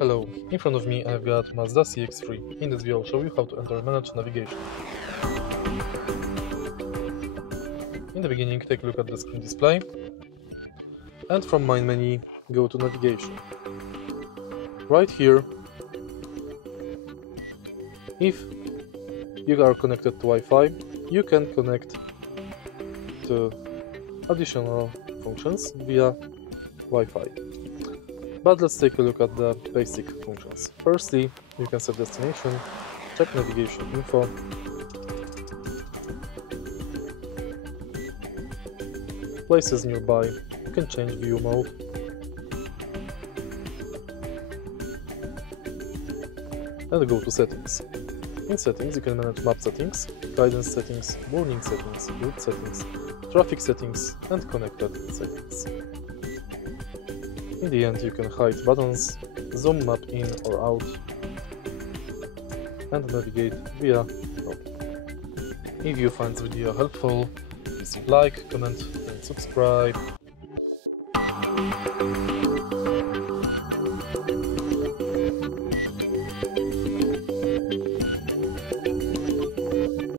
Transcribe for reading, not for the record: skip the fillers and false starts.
Hello, in front of me I've got Mazda CX-3. In this video I'll show you how to enter and manage navigation. In the beginning, take a look at the screen display, and from main menu go to navigation. Right here, if you are connected to Wi-Fi, you can connect to additional functions via Wi-Fi. But let's take a look at the basic functions. Firstly, you can set destination, check navigation info, places nearby, you can change view mode, and go to settings. In settings you can manage map settings, guidance settings, warning settings, route settings, traffic settings, and connected settings. In the end, you can hide buttons, zoom map in or out, and navigate via map. If you find this video helpful, please leave like, comment, and subscribe.